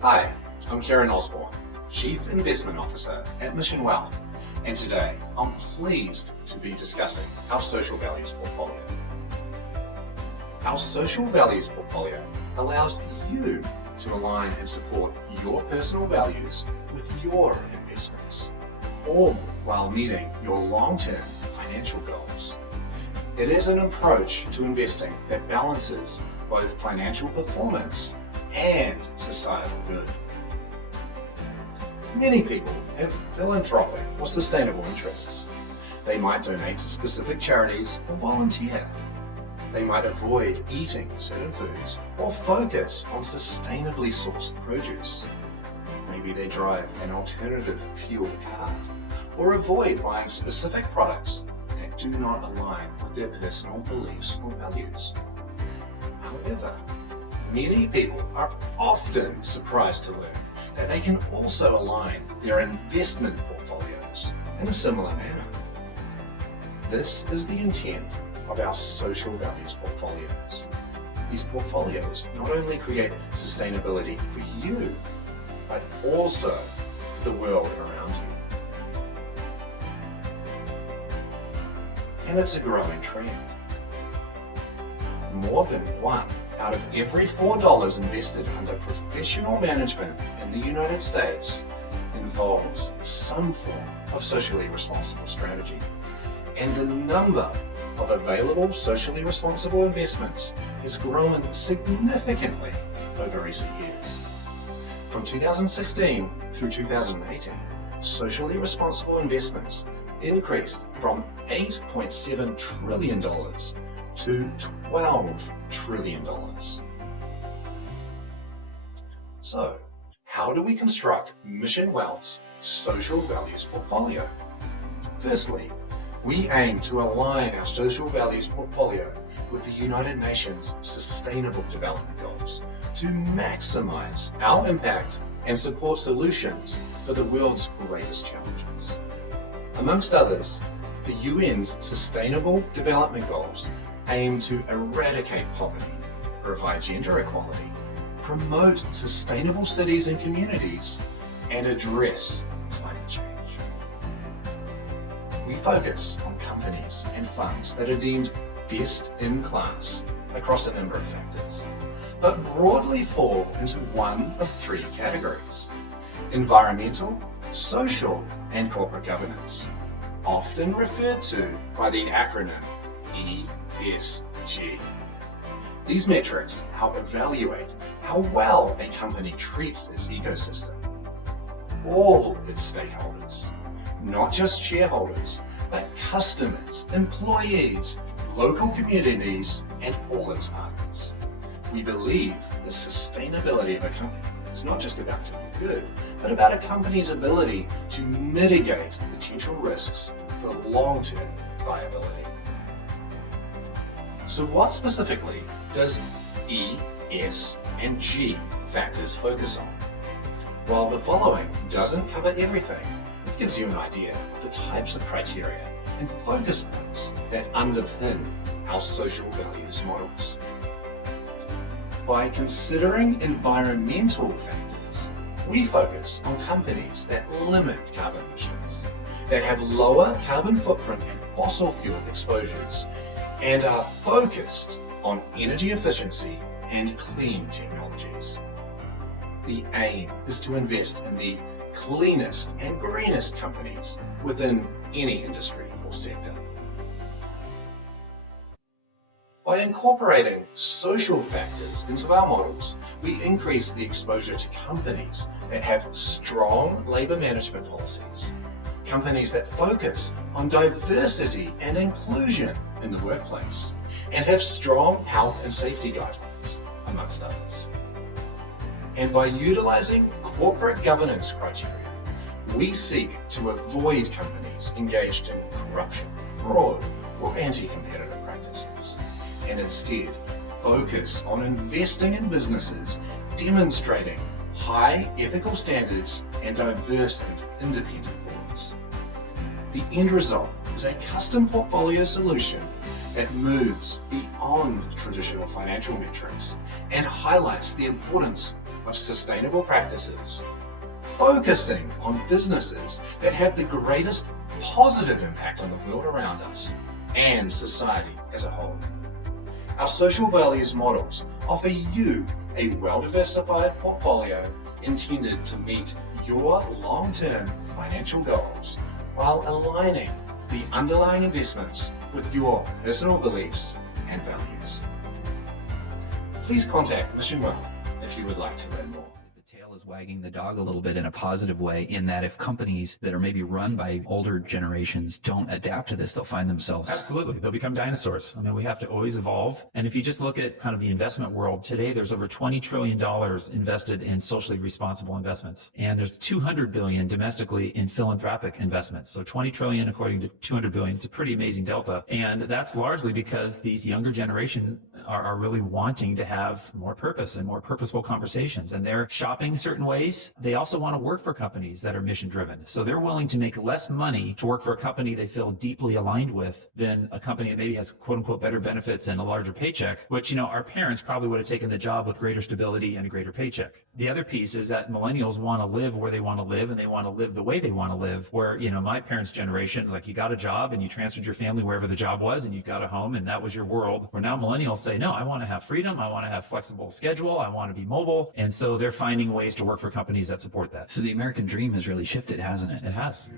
Hi, I'm Kieran Osborne, Chief Investment Officer at Mission Wealth, and today I'm pleased to be discussing our social values portfolio. Our social values portfolio allows you to align and support your personal values with your investments, all while meeting your long-term financial goals. It is an approach to investing that balances both financial performance and societal good. Many people have philanthropic or sustainable interests. They might donate to specific charities or volunteer. They might avoid eating certain foods or focus on sustainably sourced produce. Maybe they drive an alternative fuel car or avoid buying specific products that do not align with their personal beliefs or values. However, many people are often surprised to learn that they can also align their investment portfolios in a similar manner. This is the intent of our social values portfolios. These portfolios not only create sustainability for you, but also for the world around you. And it's a growing trend. More than one out of every $4 invested under professional management in the United States involves some form of socially responsible strategy. And the number of available socially responsible investments has grown significantly over recent years. From 2016 through 2018, socially responsible investments increased from $8.7 trillion to $12 trillion. So, how do we construct Mission Wealth's social values portfolio? Firstly, we aim to align our social values portfolio with the United Nations Sustainable Development Goals to maximize our impact and support solutions for the world's greatest challenges. Amongst others, the UN's Sustainable Development Goals aim to eradicate poverty, provide gender equality, promote sustainable cities and communities, and address climate change. We focus on companies and funds that are deemed best in class across a number of factors, but broadly fall into one of three categories: environmental, social, and corporate governance, often referred to by the acronym ESG. These metrics help evaluate how well a company treats its ecosystem, all its stakeholders, not just shareholders, but customers, employees, local communities, and all its partners. We believe the sustainability of a company is not just about doing good, but about a company's ability to mitigate potential risks for long-term viability. So what specifically does E, S, and G factors focus on? While the following doesn't cover everything, it gives you an idea of the types of criteria and focus points that underpin our social values models. By considering environmental factors, we focus on companies that limit carbon emissions, that have lower carbon footprint and fossil fuel exposures, and are focused on energy efficiency and clean technologies. The aim is to invest in the cleanest and greenest companies within any industry or sector. By incorporating social factors into our models, we increase the exposure to companies that have strong labor management policies, companies that focus on diversity and inclusion in the workplace, and have strong health and safety guidelines, amongst others. And by utilizing corporate governance criteria, we seek to avoid companies engaged in corruption, fraud, or anti-competitive practices, and instead focus on investing in businesses demonstrating high ethical standards and diverse and independent boards. The end result is a custom portfolio solution that moves beyond traditional financial metrics and highlights the importance of sustainable practices, focusing on businesses that have the greatest positive impact on the world around us and society as a whole. Our social values models offer you a well-diversified portfolio intended to meet your long-term financial goals while aligning the underlying investments with your personal beliefs and values. Please contact Mission Wealth if you would like to learn more. The tail is wagging the dog a little bit in a positive way, in that if companies that are maybe run by older generations don't adapt to this, they'll find themselves. Absolutely. They'll become dinosaurs. I mean, we have to always evolve. And if you just look at kind of the investment world today, there's over $20 trillion invested in socially responsible investments. And there's $200 billion domestically in philanthropic investments. So 20 trillion according to 200 billion. It's a pretty amazing delta. And that's largely because these younger generation are really wanting to have more purpose and more purposeful conversations. And they're shopping certain ways. They also want to work for companies that are mission driven. So they're willing to make less money to work for a company they feel deeply aligned with than a company that maybe has quote unquote better benefits and a larger paycheck, which, our parents probably would have taken the job with greater stability and a greater paycheck. The other piece is that millennials want to live where they want to live, and they want to live the way they want to live, where, my parents' generation, like, you got a job and you transferred your family wherever the job was and you got a home and that was your world. Where now millennials say, no, I want to have freedom. I want to have flexible schedule. I want to be mobile. And so they're finding ways to work for companies that support that. So the American dream has really shifted, hasn't it? It has.